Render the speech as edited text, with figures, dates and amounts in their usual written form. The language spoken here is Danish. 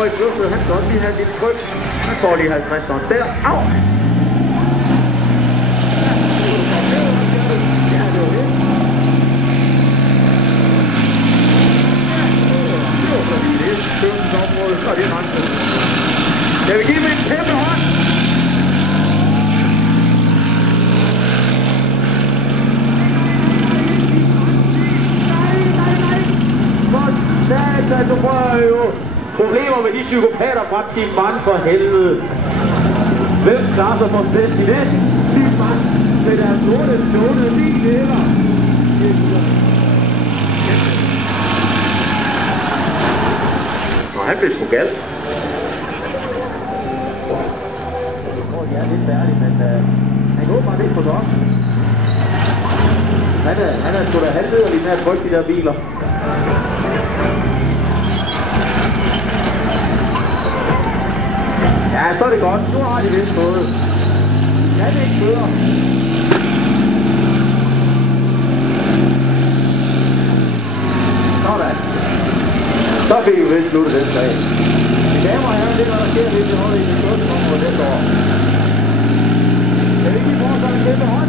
over i kørslet, han skal også lige have et lille tryk. Han får lige 50 ton der. Au! Ja, det var det. Det er kørsels område, så er det ret godt. Jeg vil give mig en kæmpe hånd. Satan, du får jo problemer med de psykopater fra Team Mann for helvede. Hvem klarer sig for bedst i det? Team Mann med deres lånede bil, eller? Nå, han blev sgu galt. Jeg tror, de er lidt færdige, men han går bare lidt på nok. Han er sgu da halvlederlig med at trykke de der biler. Ja, så er det godt. Nu har de vist fået. Ja, det er ikke bedre. Sådan. Så fik vi vist sluttet den sag. Damer og herrer, det er, hvad der sker lidt til højde i det første område næste år. Kan vi ikke lige prøve sådan en kæmpe hånd?